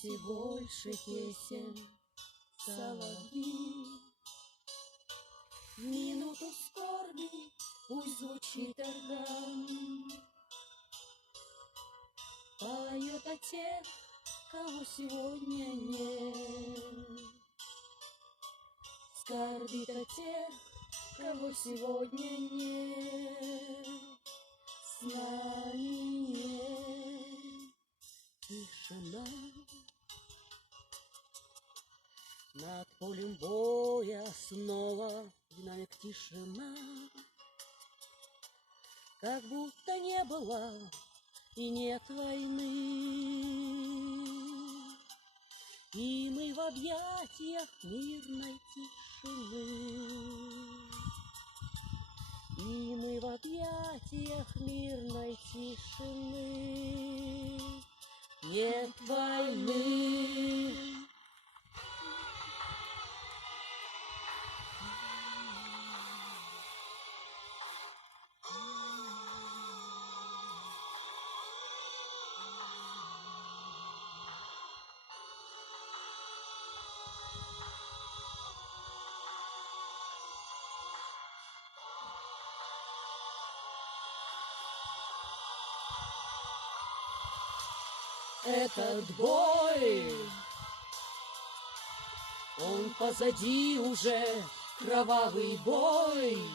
пойте больше песен, соловьи. В минуту скорби пусть звучит орган, поет о тех, кого сегодня нет. Скорбит о тех, кого сегодня нет. С нами нет. Тишина над полем боя, снова динамик тишина, как будто не было и нет войны. И мы в объятиях мирной тишины. И мы в объятиях мирной тишины. Нет войны. Этот бой, он позади уже, кровавый бой.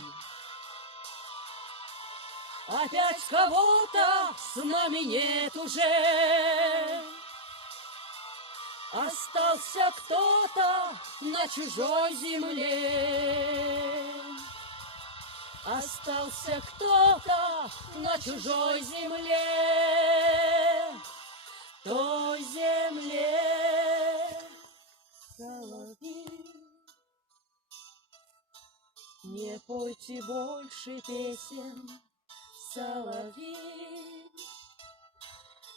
Опять кого-то с нами нет уже. Остался кто-то на чужой земле. Остался кто-то на чужой земле. Той земле, соловьи, не пойте больше песен, соловьи.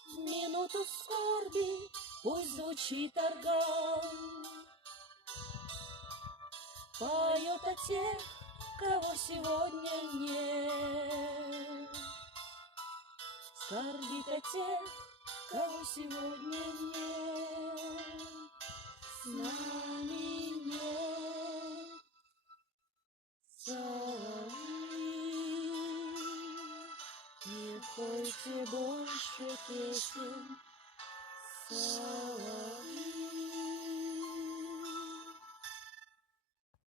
В минуту скорби пусть звучит орган, поет о тех, кого сегодня нет. Скорбит о тех, кого сегодня нет. С нами нет. Соловьи, не пойте больше песен, соловьи.